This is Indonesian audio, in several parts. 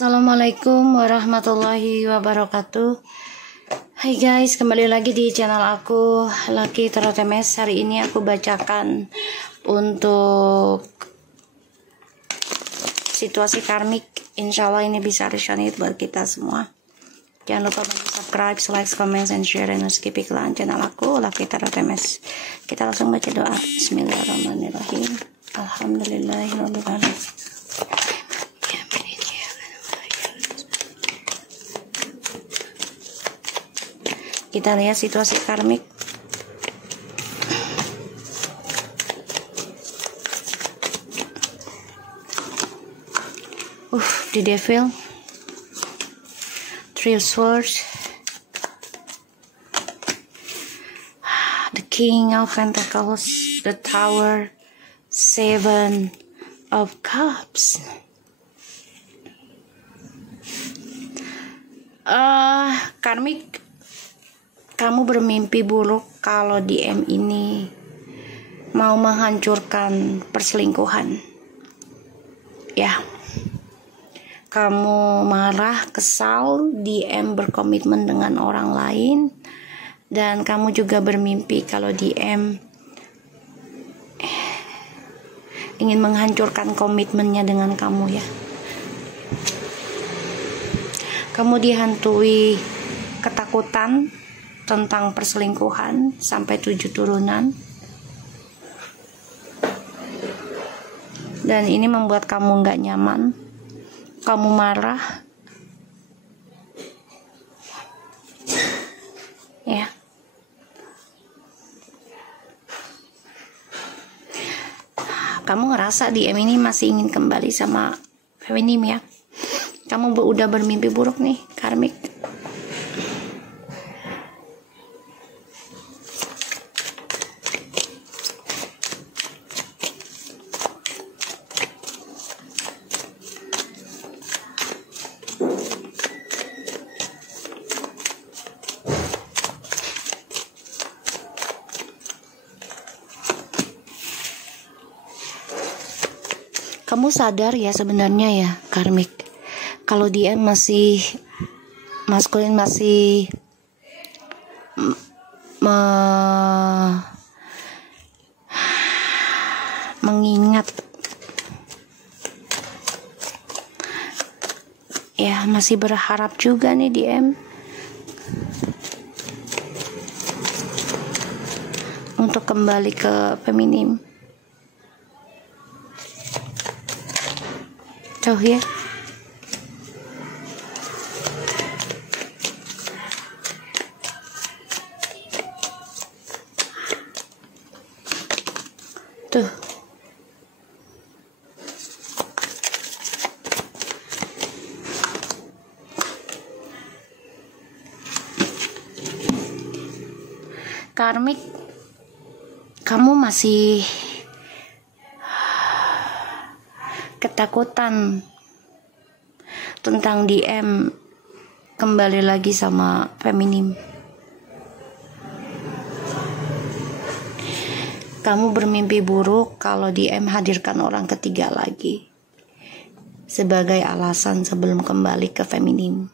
Assalamualaikum warahmatullahi wabarakatuh. Hai guys, kembali lagi di channel aku Lucky Tarot MS. Hari ini aku bacakan untuk situasi karmik. Insya Allah ini bisa resonate buat kita semua. Jangan lupa bantu subscribe, like, comment, and share, dan skip iklan channel aku Lucky Tarot MS. Kita langsung baca doa. Bismillahirrahmanirrahim. Alhamdulillahirabbil alamin. Kita lihat situasi karmik. The Devil, Three of Swords, the King of Pentacles, the Tower, Seven of Cups. Karmik, kamu bermimpi buruk kalau DM ini mau menghancurkan perselingkuhan. Ya, kamu marah, kesal, DM berkomitmen dengan orang lain, dan kamu juga bermimpi kalau DM ingin menghancurkan komitmennya dengan kamu ya. Kamu dihantui ketakutan tentang perselingkuhan sampai 7 turunan, dan ini membuat kamu nggak nyaman. Kamu marah ya. Kamu ngerasa DM ini masih ingin kembali sama feminim ya. Kamu udah bermimpi buruk nih karmik. Kamu sadar ya sebenarnya ya karmik, kalau dia masih maskulin, masih mengingat ya, masih berharap juga nih DM untuk kembali ke feminim. Tuh ya, tuh karmik, kamu masih ketakutan tentang DM kembali lagi sama feminim. Kamu bermimpi buruk kalau DM hadirkan orang ketiga lagi sebagai alasan sebelum kembali ke feminim.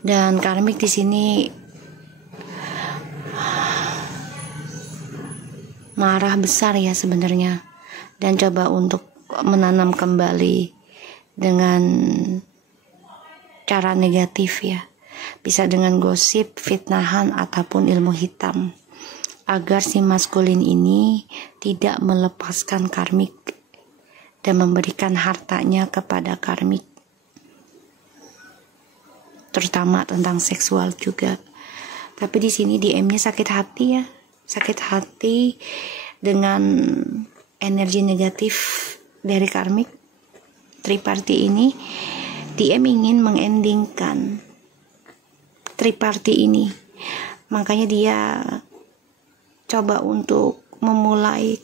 Dan karmik di sini marah besar ya sebenarnya, dan coba untuk menanam kembali dengan cara negatif ya, bisa dengan gosip, fitnahan, ataupun ilmu hitam, agar si maskulin ini tidak melepaskan karmik dan memberikan hartanya kepada karmik, terutama tentang seksual juga. Tapi di sini DM-nya sakit hati ya, sakit hati dengan energi negatif dari karmik. Triparty ini, DM ingin mengendingkan triparty ini, makanya dia coba untuk memulai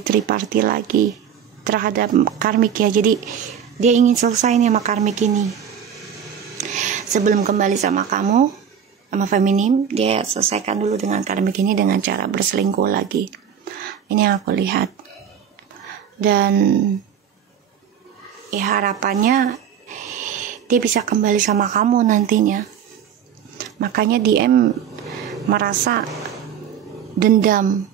triparty lagi terhadap karmik ya. Jadi dia ingin selesai nih sama karmik ini sebelum kembali sama kamu. sama feminim, dia selesaikan dulu dengan karmik ini dengan cara berselingkuh lagi. Ini yang aku lihat. Dan ya harapannya dia bisa kembali sama kamu nantinya. Makanya DM merasa dendam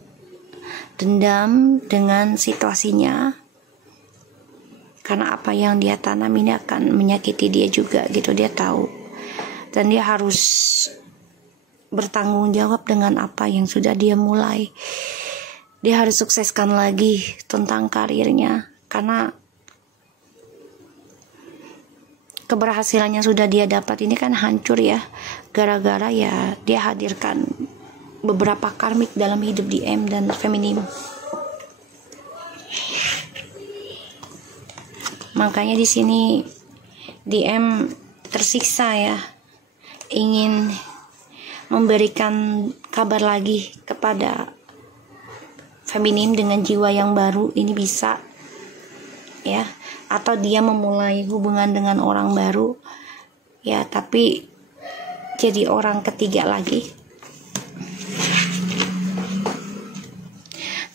dengan situasinya, karena apa yang dia tanam ini akan menyakiti dia juga gitu, dia tahu. Dan dia harus bertanggung jawab dengan apa yang sudah dia mulai. Dia harus sukseskan lagi tentang karirnya, karena keberhasilannya sudah dia dapat ini kan hancur ya, gara-gara ya dia hadirkan beberapa karmik dalam hidup DM dan feminim. Makanya di sini DM tersiksa ya, ingin memberikan kabar lagi kepada feminim dengan jiwa yang baru. Ini bisa ya, atau dia memulai hubungan dengan orang baru ya, tapi jadi orang ketiga lagi.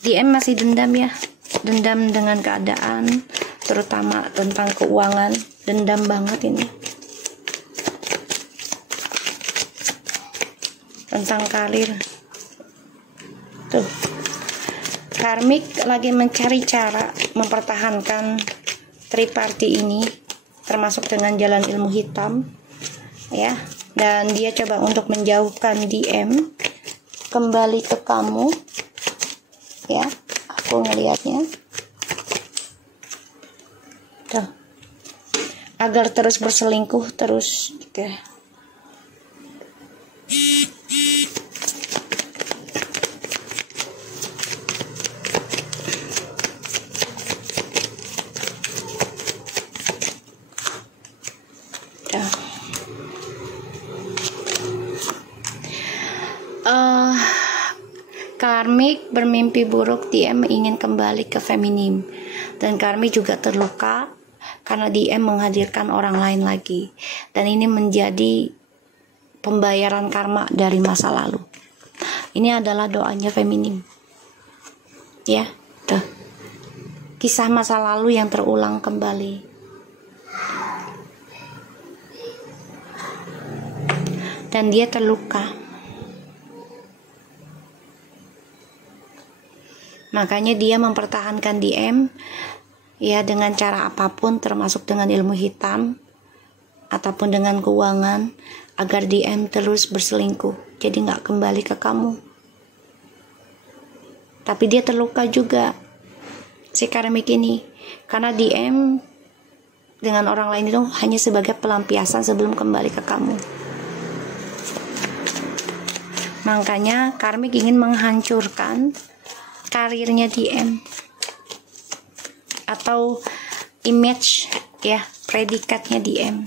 DM masih dendam ya, dendam dengan keadaan, terutama tentang keuangan, dendam banget ini. Tentang karir tuh, karmik lagi mencari cara mempertahankan triparty ini, termasuk dengan jalan ilmu hitam ya. Dan dia coba untuk menjauhkan DM kembali ke kamu ya, aku ngelihatnya tuh, agar terus berselingkuh terus gitu ya. Karmik bermimpi buruk, DM ingin kembali ke feminim, dan karmik juga terluka karena DM menghadirkan orang lain lagi, dan ini menjadi pembayaran karma dari masa lalu. Ini adalah doanya feminim ya, tuh, kisah masa lalu yang terulang kembali. Dan dia terluka. Makanya dia mempertahankan DM ya dengan cara apapun, termasuk dengan ilmu hitam ataupun dengan keuangan, agar DM terus berselingkuh, jadi nggak kembali ke kamu. Tapi dia terluka juga si karmik ini, karena DM dengan orang lain itu hanya sebagai pelampiasan sebelum kembali ke kamu. Makanya karmik ingin menghancurkan karirnya DM atau image ya, predikatnya DM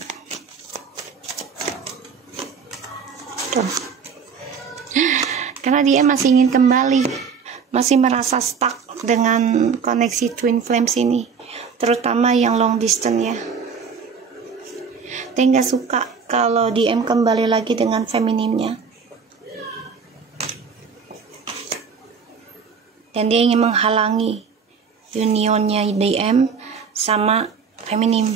tuh. Karena dia masih ingin kembali, masih merasa stuck dengan koneksi twin flames ini, terutama yang long distance ya. Dia nggak suka kalau DM kembali lagi dengan feminimnya. Dan dia ingin menghalangi unionnya DM sama feminim.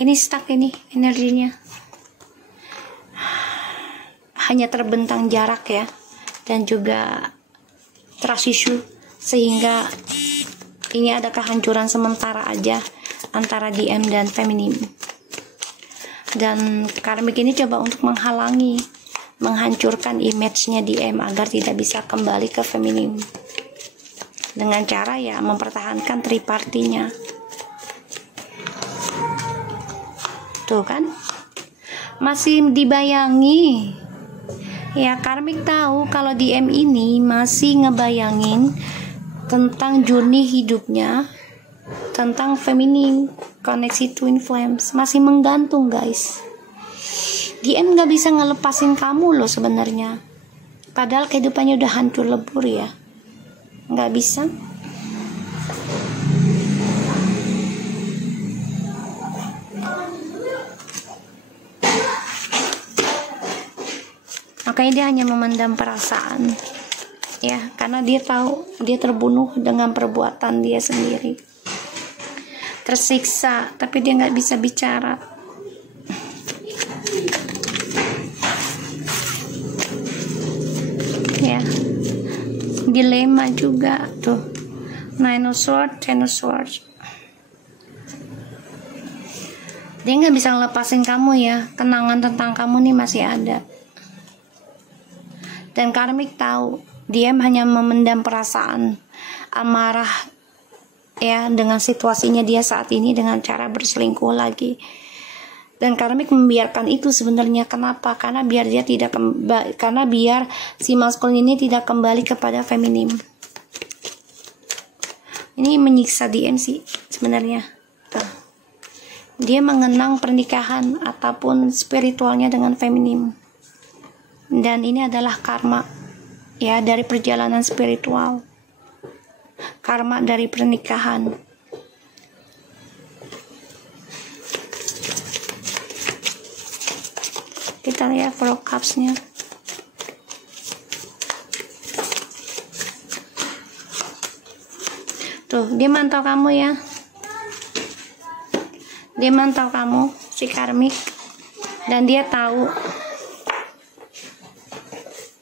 Ini stuck ini energinya. Hanya terbentang jarak ya, dan juga trust issue, sehingga ini ada kehancuran sementara aja antara DM dan feminim. Dan karmik ini coba untuk menghalangi, menghancurkan image-nya DM agar tidak bisa kembali ke feminim, dengan cara ya mempertahankan tripartinya. Tuh kan, masih dibayangi ya. Karmik tahu kalau DM ini masih ngebayangin tentang journey hidupnya, tentang feminim, koneksi twin flames, masih menggantung guys. DM gak bisa ngelepasin kamu loh sebenarnya, padahal kehidupannya udah hancur lebur ya. Gak bisa. Makanya dia hanya memendam perasaan, ya, karena dia tahu dia terbunuh dengan perbuatan dia sendiri, tersiksa, tapi dia nggak bisa bicara. Ya, dilema juga tuh, Nine of Swords, Ten of Swords. Dia nggak bisa ngelepasin kamu ya, kenangan tentang kamu nih masih ada. Dan karmik tahu dia hanya memendam perasaan amarah ya dengan situasinya dia saat ini dengan cara berselingkuh lagi. Dan karmik membiarkan itu sebenarnya. Kenapa? Karena biar dia tidak karena biar si maskulin ini tidak kembali kepada feminim. Ini menyiksa DM sih sebenarnya. Tuh. Dia mengenang pernikahan ataupun spiritualnya dengan feminim. Dan ini adalah karma ya dari perjalanan spiritual, karma dari pernikahan. Kita lihat Four of Cups-nya. Tuh, dia mantau kamu ya. Dia mantau kamu, si karmik, dan dia tahu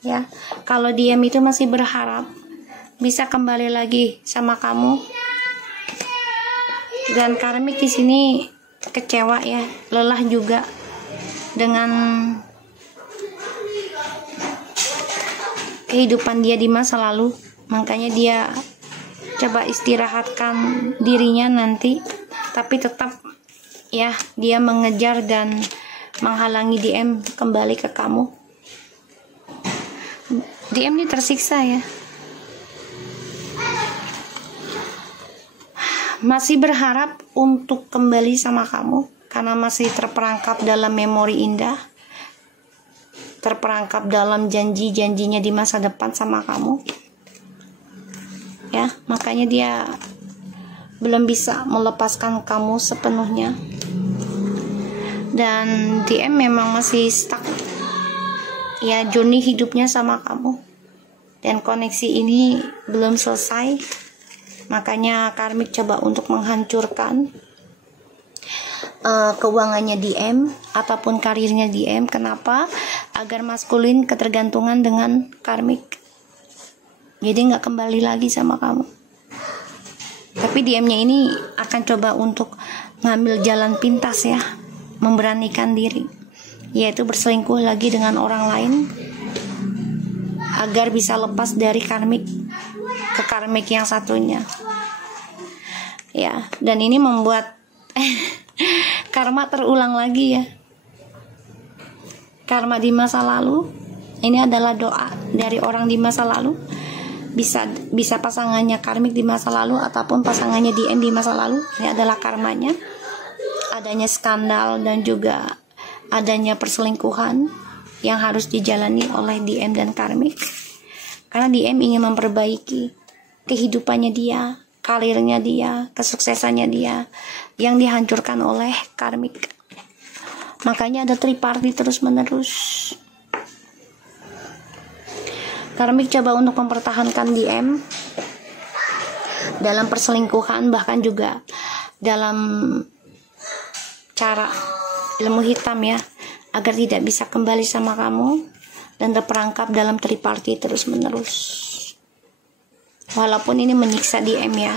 ya, kalau diam itu masih berharap bisa kembali lagi sama kamu. Dan karmik di sini kecewa ya, lelah juga dengan kehidupan dia di masa lalu. Makanya dia coba istirahatkan dirinya nanti, tapi tetap ya dia mengejar dan menghalangi DM kembali ke kamu. DM ini tersiksa ya, masih berharap untuk kembali sama kamu karena masih terperangkap dalam memori indah, terperangkap dalam janji-janjinya di masa depan sama kamu ya. Makanya dia belum bisa melepaskan kamu sepenuhnya, dan DM memang masih stuck ya, journey hidupnya sama kamu, dan koneksi ini belum selesai. Makanya karmik coba untuk menghancurkan keuangannya DM ataupun karirnya DM. Kenapa? Agar maskulin ketergantungan dengan karmik, jadi nggak kembali lagi sama kamu. Tapi DM-nya ini akan coba untuk ngambil jalan pintas ya, memberanikan diri, yaitu berselingkuh lagi dengan orang lain agar bisa lepas dari karmik ke karmik yang satunya ya. Dan ini membuat karma terulang lagi ya. Karma di masa lalu ini adalah doa dari orang di masa lalu, bisa pasangannya karmik di masa lalu ataupun pasangannya DM di masa lalu. Ini adalah karmanya, adanya skandal dan juga adanya perselingkuhan yang harus dijalani oleh DM dan karmik. Karena DM ingin memperbaiki kehidupannya dia, karirnya dia, kesuksesannya dia yang dihancurkan oleh karmik. Makanya ada triparty terus menerus. Karmik coba untuk mempertahankan DM dalam perselingkuhan, bahkan juga dalam cara ilmu hitam ya, agar tidak bisa kembali sama kamu dan terperangkap dalam triparty terus menerus. Walaupun ini menyiksa DM ya,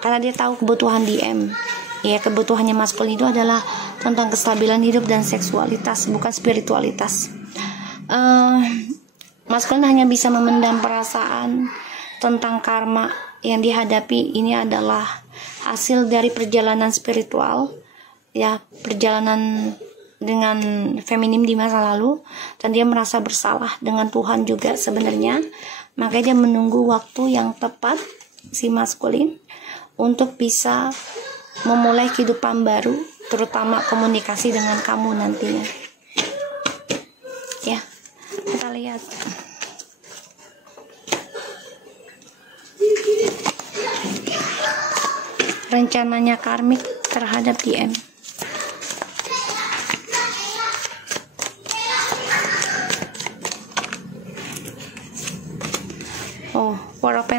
karena dia tahu kebutuhan DM ya. Kebutuhannya maskulin itu adalah tentang kestabilan hidup dan seksualitas, bukan spiritualitas. Maskulin hanya bisa memendam perasaan tentang karma yang dihadapi. Ini adalah hasil dari perjalanan spiritual ya, perjalanan dengan feminim di masa lalu, dan dia merasa bersalah dengan Tuhan juga sebenarnya. Makanya dia menunggu waktu yang tepat, si maskulin, untuk bisa memulai kehidupan baru, terutama komunikasi dengan kamu nantinya ya. Kita lihat rencananya karmik terhadap DM.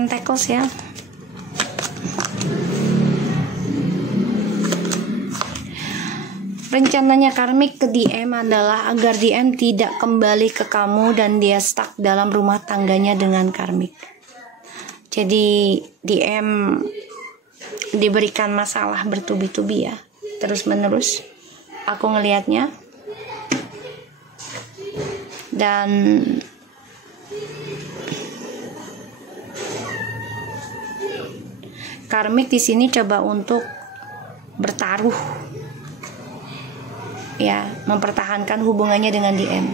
Pentacles ya. Rencananya karmik ke DM adalah agar DM tidak kembali ke kamu dan dia stuck dalam rumah tangganya dengan karmik. Jadi DM diberikan masalah bertubi-tubi ya, terus menerus aku ngelihatnya. Dan karmik di sini coba untuk bertaruh ya, mempertahankan hubungannya dengan DM.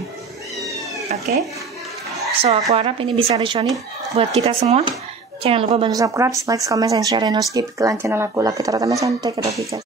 Oke? So aku harap ini bisa resonate buat kita semua. Jangan lupa bantu subscribe, like, comment, and share, dan skip ke channel aku. Laki Tarot Temes, and take care of you guys.